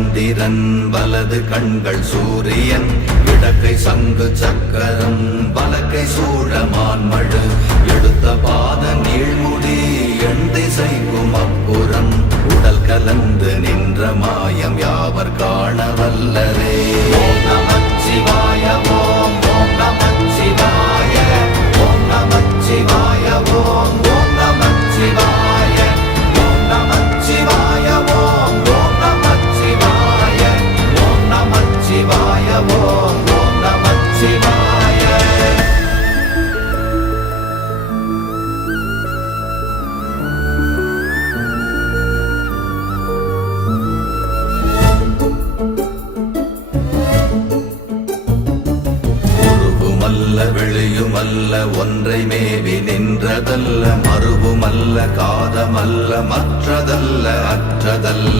சந்திரன் வலது கண்கள் சூரியன் இடக்கை சங்கு சக்கரம் வலக்கை சூழமான்மழு எடுத்த பாத நீழ்முடி எண் திசைக்கும் அப்புறம் உடல் கலந்து நின்ற மாயம் யாவர் காண வல்லரே. ஓம் நமச்சிவாய ஓம் ஓம் நமச்சிவாய ஓம் நமச்சிவாய ஓம் ஓம் நமச்சிவாய ஓம் நமச்சிவாய ஓம் ஓம் நமச்சிவாய ஓம் நமச்சிவாய ஓம் ஓம் நமச்சிவாய. வெளியுமல்ல ஒன்றை மேவி நின்றதல்ல மறுவுமல்ல காதமல்ல மற்றதல்ல அற்றதல்ல